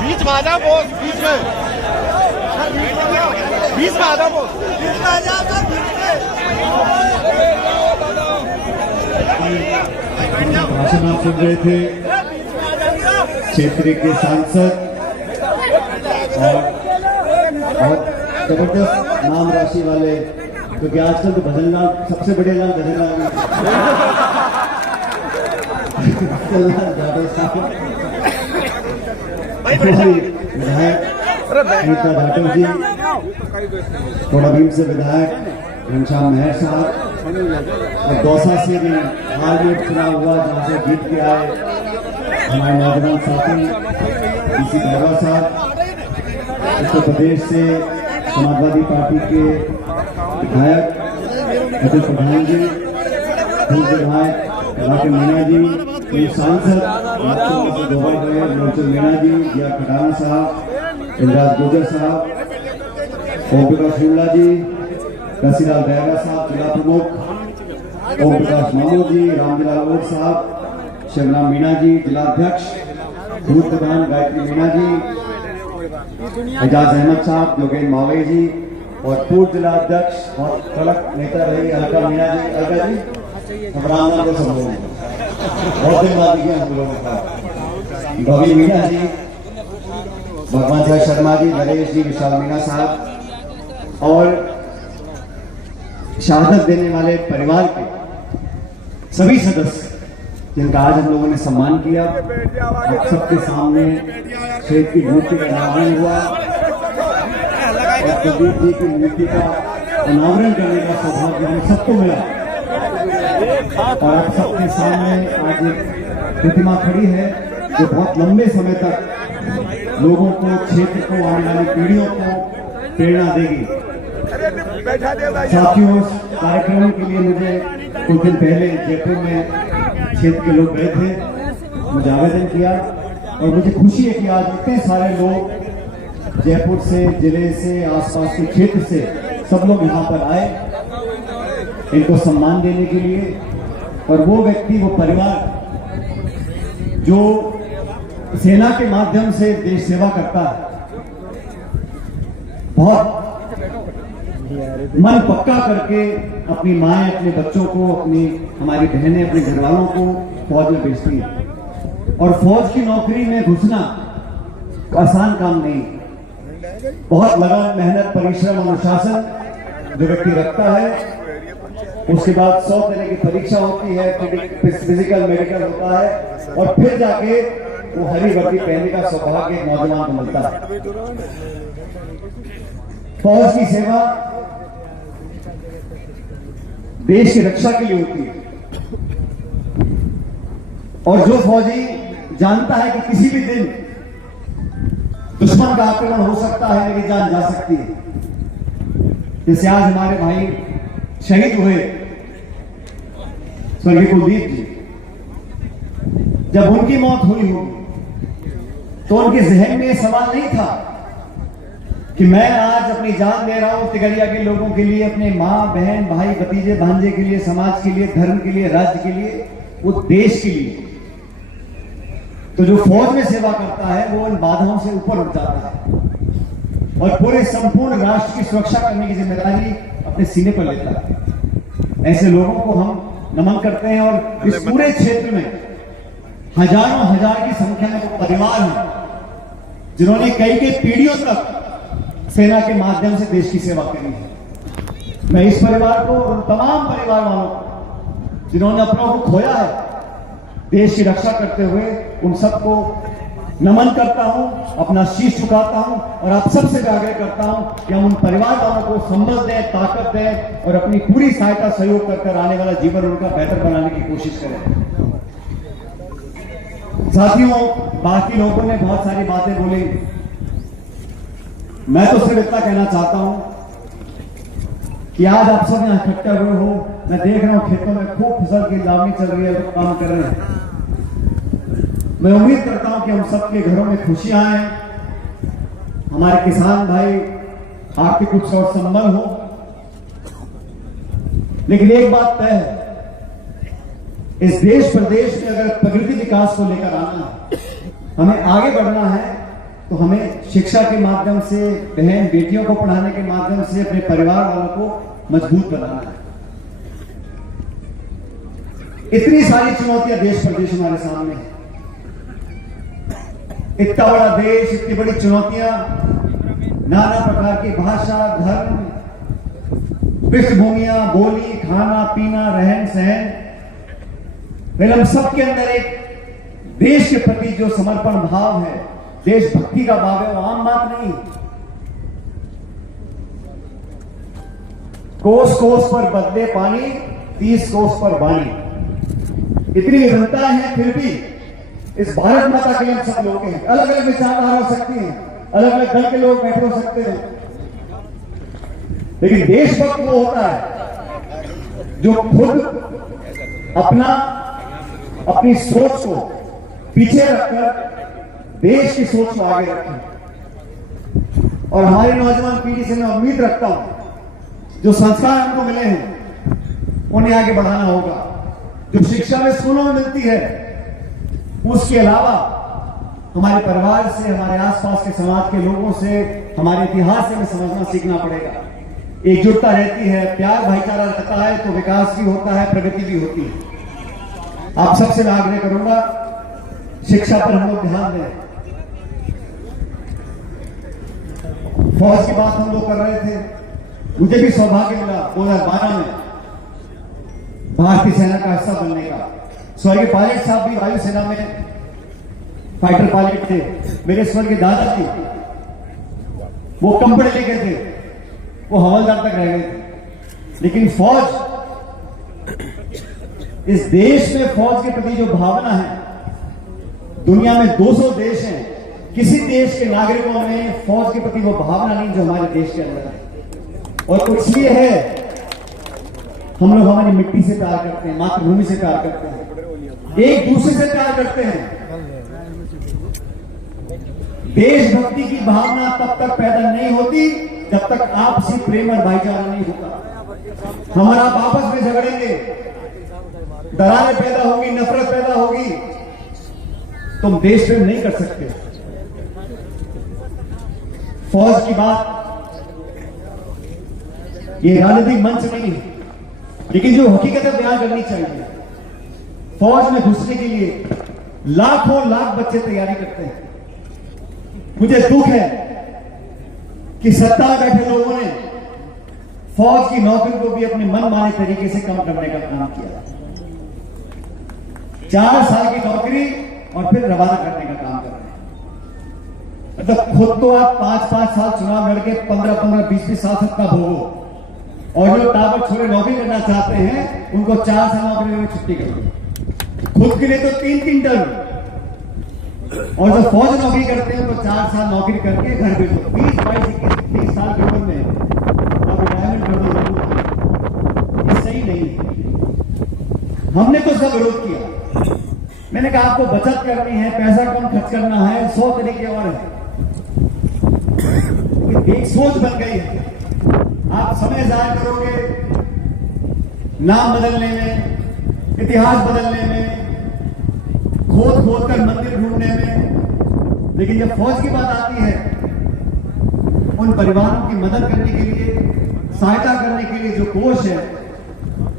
बीच में आ जाओ बॉस, बीच में आ जाओ बॉस, बीच में आ जाओ सब बीच में। भाषण आप सुन रहे थे क्षेत्र के सांसद और बहुत जबरदस्त नाम राशि वाले, क्योंकि आजकल तो भजनलाल सबसे बड़े नाम भजनलाल जाधव साहब, विधायक नीता जाटव जी, थोड़ा भीम से विधायक घनश्याम मेहर साहब, और दौसा से भी हाल में चुनाव हुआ जहां से जीत के आए हमारे नौजवान साथी डीसी भैरवा साहब, उत्तर प्रदेश से समाजवादी पार्टी के विधायक अतुल प्रधान जी, पूर्व विधायक राकेश मीणा जी, सांसद मोर्चल मीणा जी, जिया खटाना साहब, इंद्राज गुर्जर साहब, ओम प्रकाश शुक्ला जी, रसीलाल बैगा साहब जिला प्रमुख, ओम प्रकाश मामू जी, रामजिलाल ओट साहब, शिवराम मीणा जी जिला अध्यक्ष, पूर्व प्रधान गायत्री मीणा जी, एजाज अहमद साहब, योगेंद्र मावे जी, और पूर्व जिला अध्यक्ष और कड़क नेता रही अलका मीणा जी, अलका जी हम राम को संबोधन बहुत दिन बाद किया हम लोगों का, गौरी मीणा जी, भगवान साहब शर्मा जी, नरेश जी, विशाल मीणा साहब, और शहादत देने वाले परिवार के सभी सदस्य जिनका आज हम लोगों ने सम्मान किया। आप सबके सामने शेर की मूर्ति का अनावरण हुआ और कुलदीप जी की मूर्ति का अनावरण करने का सौभाग्य हम सबको मिला, और आप सबके सामने आज एक प्रतिमा खड़ी है जो बहुत लंबे समय तक लोगों को, क्षेत्र को, आने वाली पीढ़ियों को प्रेरणा देगी। साथियों, कार्यक्रम के लिए मुझे कुछ दिन पहले जयपुर में क्षेत्र के लोग गए थे, मुझे आवेदन किया, और मुझे खुशी है कि आज इतने सारे लोग जयपुर से, जिले से, आसपास के क्षेत्र से सब लोग यहाँ पर आए इनको सम्मान देने के लिए। और वो व्यक्ति, वो परिवार जो सेना के माध्यम से देश सेवा करता है, बहुत मन पक्का करके अपनी माएं, अपने बच्चों को, हमारी बहनें, अपने घर वालों को फौज में भेजती हैं। और फौज की नौकरी में घुसना आसान काम नहीं, बहुत लगन, मेहनत, परिश्रम, अनुशासन जो व्यक्ति रखता है। उसके बाद 100 तरह की परीक्षा होती है, फिजिकल, मेडिकल होता है, और फिर जाके वो हरी वर्दी पहनने का सौभाग्य एक नौजवान को मिलता है। फौज की सेवा देश की रक्षा के लिए होती है, और जो फौजी जानता है कि किसी भी दिन दुश्मन का आक्रमण हो सकता है, मेरी जान जा सकती है, जैसे आज हमारे भाई शहीद हुए स्वर्गीय कुलदीप जी, जब उनकी मौत हुई होगी तो उनके जहन में यह सवाल नहीं था कि मैं आज अपनी जान दे रहा हूं तिगड़िया के लोगों के लिए, अपने मां, बहन, भाई, भतीजे, भांजे के लिए, समाज के लिए, धर्म के लिए, राज्य के लिए, वो देश के लिए। तो जो फौज में सेवा करता है वो इन बाधाओं से ऊपर उठ जाता है और पूरे संपूर्ण राष्ट्र की सुरक्षा करने की जिम्मेदारी अपने सीने पर लेता है। ऐसे लोगों को हम नमन करते हैं, और इस पूरे क्षेत्र में हजारों हजार की संख्या में परिवार हैं जिन्होंने कई पीढ़ियों तक सेना के माध्यम से देश की सेवा करी है। मैं इस परिवार को और तमाम परिवार वालों को जिन्होंने अपनों को खोया है देश की रक्षा करते हुए, उन सबको नमन करता हूं, अपना शीश झुकाता हूं, और आप सबसे भी आग्रह करता हूं कि हम उन परिवार वालों को संबल दें, ताकत दें, और अपनी पूरी सहायता सहयोग कर आने वाला जीवन उनका बेहतर बनाने की कोशिश करें। साथियों, बाकी लोगों ने बहुत सारी बातें बोली, मैं तो सिर्फ इतना कहना चाहता हूं कि आज आप सब यहां इकट्ठे हुए हो। मैं देख रहा हूं खेतों में खूब फसल की लावनी चल रही है, लोग काम कर रहे हैं। मैं उम्मीद करता हूं कि हम सबके घरों में खुशियां आए, हमारे किसान भाई आर्थिक कुछ और संबल हो। लेकिन एक बात तय है, इस देश प्रदेश में अगर प्रगति विकास को लेकर आना है, हमें आगे बढ़ना है, तो हमें शिक्षा के माध्यम से, बहन बेटियों को पढ़ाने के माध्यम से अपने परिवार वालों को मजबूत बनाना है। इतनी सारी चुनौतियां देश प्रदेश हमारे सामने है। इतना बड़ा देश, इतनी बड़ी चुनौतियां, नाना प्रकार की भाषा, धर्म, पृष्ठभूमियां, बोली, खाना पीना, रहन सहन, फिर हम सबके अंदर एक देश के प्रति जो समर्पण भाव है, देशभक्ति का भाव है, वो आम बात नहीं। कोस कोस पर बदले पानी, 30 कोस पर वाणी। इतनी विभिन्नता है, फिर भी इस भारत माता के लिए सब लोग हैं। अलग अलग विचारधारा हो सकती हैं, अलग अलग दल के लोग बैठे हो सकते हैं, लेकिन देशभक्त वो होता है जो खुद अपनी सोच को पीछे रखकर देश की सोच को आगे रखें। और हमारी नौजवान पीढ़ी से मैं उम्मीद रखता हूं, जो संस्कार हमको मिले हैं उन्हें आगे बढ़ाना होगा। जो शिक्षा में स्कूलों में मिलती है, उसके अलावा हमारे परिवार से, हमारे आसपास के समाज के लोगों से, हमारे इतिहास से भी समझना सीखना पड़ेगा। एकजुटता रहती है, प्यार भाईचारा रहता है, तो विकास भी होता है, प्रगति भी होती है। आप सबसे मैं आग्रह करूंगा, शिक्षा पर हम लोग ध्यान दें। फौज की बात हम लोग कर रहे थे, मुझे भी सौभाग्य मिला 2012 में भारतीय सेना का हिस्सा बनने का। स्वर्गीय पायलट साहब भी वायुसेना में फाइटर पायलट थे। मेरे स्वर्गीय दादाजी वो कम पढ़े लिखे थे, वो हवलदार तक रह गए थे, लेकिन फौज, इस देश में फौज के प्रति जो भावना है, दुनिया में 200 देश हैं, किसी देश के नागरिकों में फौज के प्रति वो भावना नहीं जो हमारे देश के अंदर है। और इसलिए है, हम लोग हमारी मिट्टी से प्यार करते हैं, मातृभूमि से प्यार करते हैं, एक दूसरे से प्यार करते हैं। देशभक्ति की भावना तब तक पैदा नहीं होती जब तक आपसी प्रेम और भाईचारा नहीं होता। हमारा आपस में झगड़ेंगे, दरारें पैदा होगी, नफरत पैदा होगी, तुम देश प्रेम नहीं कर सकते। फौज की बात ये राजनीतिक मंच नहीं है, लेकिन जो हकीकत है बयान करनी चाहिए। फौज में घुसने के लिए लाखों लाख बच्चे तैयारी करते हैं। मुझे दुख है कि सत्ता में बैठे लोगों ने फौज की नौकरी को भी अपने मनमाने तरीके से कम करने का काम किया। 4 साल की नौकरी और फिर रवाना करने का काम कर रहे हैं। मतलब खुद तो आप 5-5 साल चुनाव लड़के 15-15, 20-20 साल सत्ता भोगो, और जो टावर छोड़े नौकरी करना चाहते हैं उनको 4 साल नौकरी में छुट्टी करो। खुद के लिए तो 3-3 टर्म, और जो फौज नौकरी करते हैं तो 4 साल नौकरी करके घर भेजो। 20-22-21 साल की उम्र में आप रिटायरमेंट कर दो, ये सही नहीं है। हमने तो सब विरोध किया। मैंने कहा आपको बचत करनी है, पैसा कम खर्च करना है, 100 तरीके और है। एक सोच बन गई है, आप समय जाया करोगे नाम बदलने में, इतिहास बदलने में, खोद खोद कर मंदिर ढूंढने में, लेकिन जब फौज की बात आती है, उन परिवारों की मदद करने के लिए, सहायता करने के लिए जो कोष है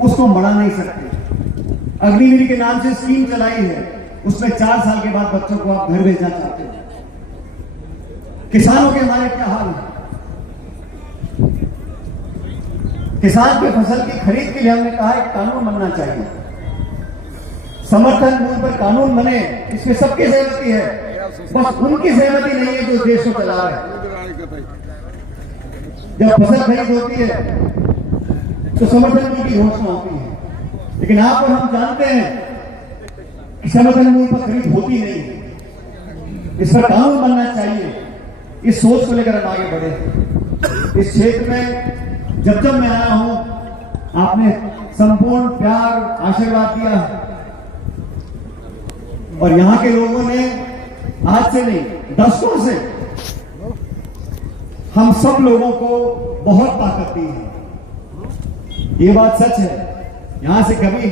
उसको बढ़ा नहीं सकते। अग्निवीर के नाम से स्कीम चलाई है, उसमें 4 साल के बाद बच्चों को आप घर भेजना चाहते हैं। किसानों के हमारे क्या हाल है? किसान की फसल की खरीद के लिए हमने कहा एक कानून बनना चाहिए, समर्थन मूल्य पर कानून बने, इसमें सबकी सहमति है, बस उनकी सहमति नहीं है जो देश को चला रहे हैं। जब फसल खरीद होती है तो समर्थन मूल्य की घोषणा होती है, लेकिन आप और हम जानते हैं कि समर्थन मूल्य पर खरीद होती नहीं है। इस पर कानून बनना चाहिए। इस सोच को लेकर हम आगे बढ़े। इस क्षेत्र में जब जब मैं आया हूं, आपने संपूर्ण प्यार, आशीर्वाद दिया है, और यहां के लोगों ने आज से नहीं, दशकों से हम सब लोगों को बहुत ताकत दी है। ये बात सच है। यहां से कभी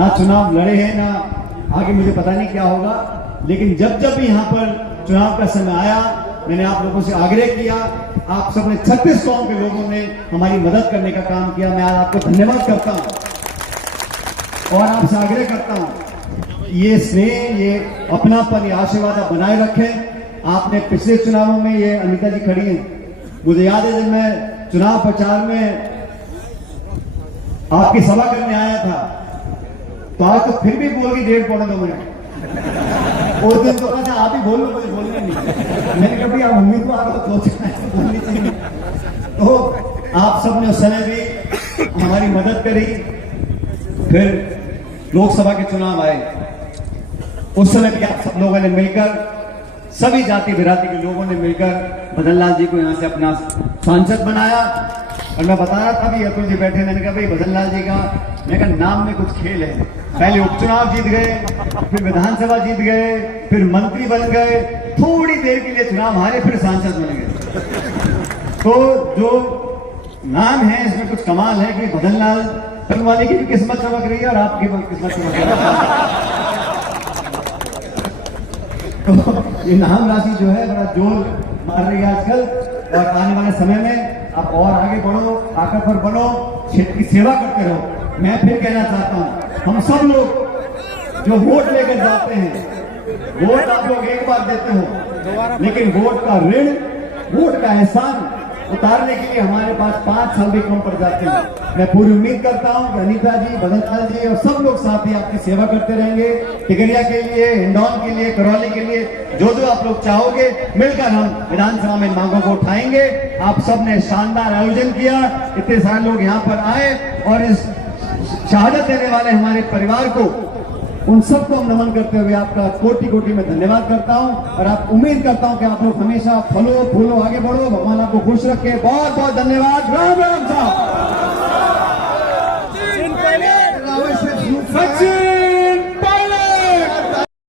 ना चुनाव लड़े हैं, ना आगे मुझे पता नहीं क्या होगा, लेकिन जब जब भी यहाँ पर चुनाव का समय आया, मैंने आप लोगों से आग्रह किया। आप सबने 36 गांव के लोगों ने हमारी मदद करने का काम किया। मैं आज आपको धन्यवाद करता हूं और आपसे आग्रह करता हूं, ये स्नेह, ये अपनापन, ये आशीर्वाद आप बनाए रखें। आपने पिछले चुनावों में, ये अनिता जी खड़ी हैं, मुझे याद है जब मैं चुनाव प्रचार में आपकी सभा करने आया था, तो आज तो फिर भी बोल गई 1.5-2 मिनट। उस दिन तो कहा आप ही बोल लो, मुझे बोलने नहीं। मैंने कभी आप उम्मीदवार हो तो बोलनी चाहिए। तो आप सबने उस समय भी हमारी मदद करी। फिर लोकसभा के चुनाव आए, उस समय भी आप सब लोगों ने मिलकर, सभी जाति बिरादरी के लोगों ने मिलकर मदन लाल जी को यहाँ से अपना सांसद बनाया। और मैं बता रहा था भी, अतुल जी बैठे, मैंने कहा भाई मदन लाल जी का, मैंने कहा नाम में कुछ खेल है। पहले उपचुनाव जीत गए, फिर विधानसभा जीत गए, फिर मंत्री बन गए, थोड़ी देर के लिए चुनाव हारे, फिर सांसद बन गए। तो जो नाम है इसमें कुछ कमाल है कि मदन लाल वाले की भी किस्मत चमक रही है और आपकी भी किस्मत चमक रही है। तो ये नाम राशि जो है बड़ा जोर मार रही है आजकल, और आने वाले समय में आप और आगे बढ़ो, ताकतवर बनो, क्षेत्र की सेवा करते रहो। मैं फिर कहना चाहता हूं, हम सब लोग जो वोट लेकर जाते हैं, वोट आप लोग एक बार देते हो, लेकिन वोट का ऋण, वोट का एहसान उतारने के लिए हमारे पास 5 साल भी कम पड़ जाते हैं। मैं पूरी उम्मीद करता हूं कि अनीता जी, मदन लाल जी और सब लोग साथ ही आपकी सेवा करते रहेंगे। टिकरिया के लिए, हिंडौन के लिए, करौली के लिए, जो जो आप लोग चाहोगे, मिलकर हम विधानसभा में मांगों को उठाएंगे। आप सबने शानदार आयोजन किया, इतने सारे लोग यहाँ पर आए, और इस शहादत देने वाले हमारे परिवार को, उन सबको हम नमन करते हुए आपका कोटि कोटि में धन्यवाद करता हूं। और आप उम्मीद करता हूं कि आप लोग हमेशा फलो फूलो आगे बढ़ो, भगवान आपको खुश रखे। बहुत बहुत धन्यवाद। राम राम साहब।